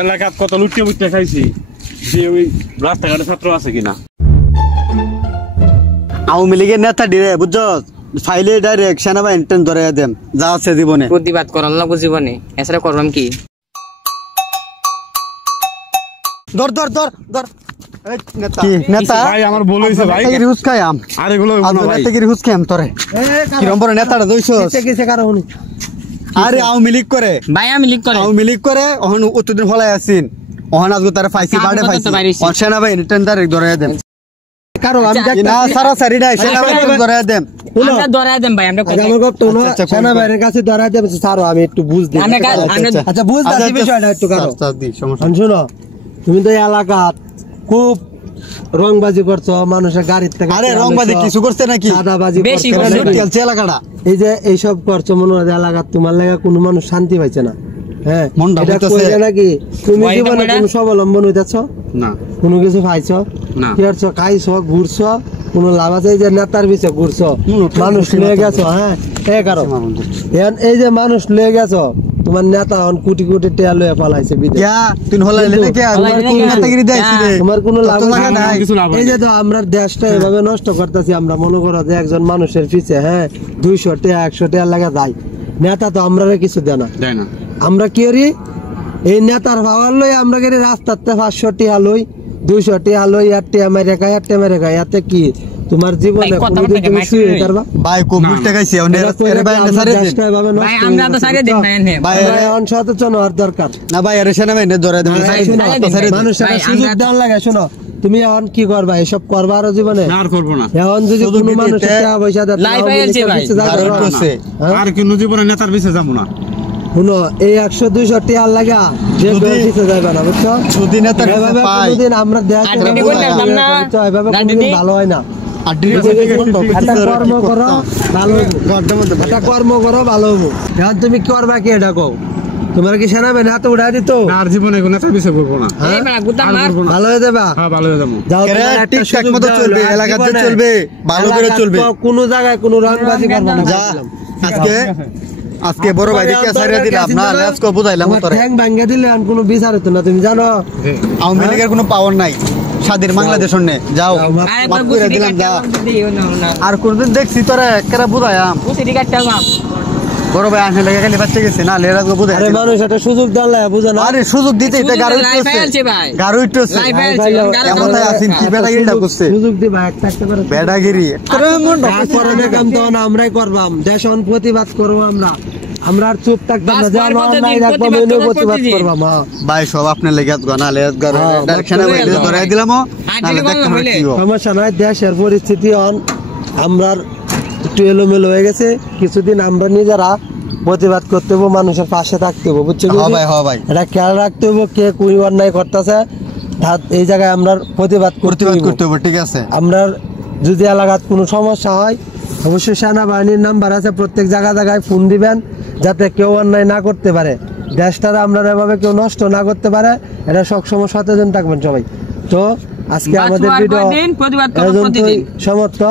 এলাকাত কত লুটে বুটে খাইছি যে ওই রাস্তাঘাটে ছাত্র আছে কিনা। আওয়ামী লীগের নেতা ডিরে বুঝছো ফাইলে ডাইরেক্ট সেনাবাহিনী টেন ধরে দেন যা আছে জীবনে প্রতিবাদ করার লাগবো জীবনে এছাড়া করলাম কি ধর ধর ধর ধর নেতা নেতা ভাই আমার ভুল হইছে ভাই রিউজ খাই আম আর এগুলো না ভাই নেতা কি রিউজ খাই আম তোরে কি নম্বর নেতাটা দইছস কিসে কারো হুনি আরে আওয়ামী লীগ করে ভাই আমি লিক করে আওয়ামী লীগ করে ওহন অতদিন হলাই আছিন ওহন আজকে তারা ফাইসি বাড়ে ফাইসি সেনাবাহিনী টেন ডাইরেক্ট ধরে দেন কারো আমি না সারা সারিডা সেনাবাহিনী ধরে দেন আমরা ধরায় দেন ভাই আমরা আমার গপ তো সেনা বাইরের কাছে ধরা দেবে ছাড়ো আমি একটু বুঝ দিই আচ্ছা বুঝ দাও বিষয়টা একটু কারো শোনো তুমি তো এলাকা খুব রংবাজি করছো মানুষের গাড়ির থেকে আরে রংবাজি কিছু করতে নাকি দাদাবাজি বেশি চলছে এলাকাটা এই যে এইসব করছো মনে হয় এলাকা তোমার লাগা কোনো মানুষ শান্তি পাইছে না হ্যাঁ মনটা এটা বলতেছে কইলে নাকি তুমি জীবনে কোনো স্বাবলম্বন হইতাছো না কোনো কিছু পাইছো না কি করছো খাইছো ঘুরছো কোনো লাভ আছে এই যে নেতার পিছে ঘুরছো মানুষ লয়ে গেছো হ্যাঁ এই কারো এই যে মানুষ লয়ে গেছো তোমার নেতা কোটি কোটি টাকা লয়ে পালাইছে বিদেশ তুই হলাইলে নাকি নেতাগিরি দেখাইছি রে তোমার কোনো লাভ নাই কিছু লাভ এই যে তো আমরা দেশটা এভাবে নষ্ট করতেছি আমরা মনে করো যে একজন মানুষের পিছে হ্যাঁ 200 টাকা 100 টাকা লাগা যায় নেতা তো আমরা কিছু দেয় না দেয় না আমরা কি করি এই নেতার পাওয়ার লই আমরা করি রাস্তাতে 500 টাকা লই 200 টাকা লই 8 টাকা মেরে খাই এতে কি তোমার জীবনে কোনোদিন তুমি শুয়ে করবা ভাই কোভিড টাকাইছি এর ভাই না সারে দেন ভাই আমরা তো সারে দেন ভাই ভাই অনসচেতন হওয়ার দরকার না ভাই আরে সেনাবাহিনী ধরে দেন মানুষের সুযোগ দেন লাগে শোনো তুমি এখন কি করবা এসব করবা আর জীবনে আর করব না এখন যদি কোনো মানুষ টাকা পয়সা দেয় লাইফ আইছে ভাই আর কোন জীবনে নেতার পিছে যাব না শুনো এই 100-200 টাকা লাগা যে পিছে যাবে না বুঝছো যদি নেতার পাই কোনদিন আমরা দেখ এভাবে কোনদিন ভালো হয় না একটা কর্ম করো ভালো একটা কর্ম করো ভালো হবো এখন তুমি কি করবা কি এটা কও তোমার কি সেনাবাহিনী হাতে উঠা দিত আর জীবনে কোন নেতার পিছে করব না ভালো হয়ে যাবা হ্যাঁ ভালো হয়ে যাবো যাও ঠিকঠাক মতো চলবে এলাকাতে চলবে ভালো করে চলবে কোনো জায়গায় কোনো রংবাজি করবে না যা আজকে বড় ভাই দেখে সারিয়া দিলাম না আজকে বুঝাইলাম তোরে ঠ্যাং ভাঙিয়ে দিলে আর কোনো বিচার হতো না তুমি জানো আওয়ামী লীগের কোনো পাওয়ার নাই স্বাধীন বাংলাদেশ নে যাও মাফ করে দিলাম যা আর কোনদিন দেখছি তোরা একেবারে বুঝাইলাম বড় ভাই আসলে লেগে খালি বাচ্চা গেছে না লেরা গো বুঝাই আরে মানুষ একটা সুযোগ দাঁড়ায় বুঝো না আরে সুযোগ দিতে এটা গাড়ি উঠছে গাড়ি উঠছে এমন আছেন কি বেড়াগিরিটা করছে সুযোগ দিবা একটা একটা করে বেড়াগিরি করোনা কাম তো না আমরাই করবাম দেশন প্রতিবাদ করব আমরা আর চুপ থাকতাম না জানো নাই রাখবো মনে প্রতিবাদ করবাম ভাই সব আপনার লেগে গনা লেজ করে ডাইরেকশনে বাইরে ধরাই দিলাম তাহলে দেখতে হবে কি সমস্যা নাই দেশের পরিস্থিতি আমরা একটু এলোমেলো হয়ে গেছে কিছুদিন আমরা নিজেরা প্রতিবাদ করতে হবো মানুষের পাশে থাকতে হবো বুঝছো ভাই এটা খেয়াল রাখতে হবো কে কোন অন্যায় করতেছে এই জায়গায় আমরা প্রতিবাদ করতে হবে ঠিক আছে আমরা যদি এলাকার কোনো সমস্যা হয় অবশ্যই সেনাবাহিনীর নাম্বার আছে প্রত্যেক জায়গায় ফোন দিবেন যাতে কেউ অন্যায় না করতে পারে দেশটারা আমরা এভাবে কেউ নষ্ট না করতে পারে এটা সবসময় সচেতন থাকবেন সবাই তো আজকে আমাদের ভিডিও সমাপ্ত।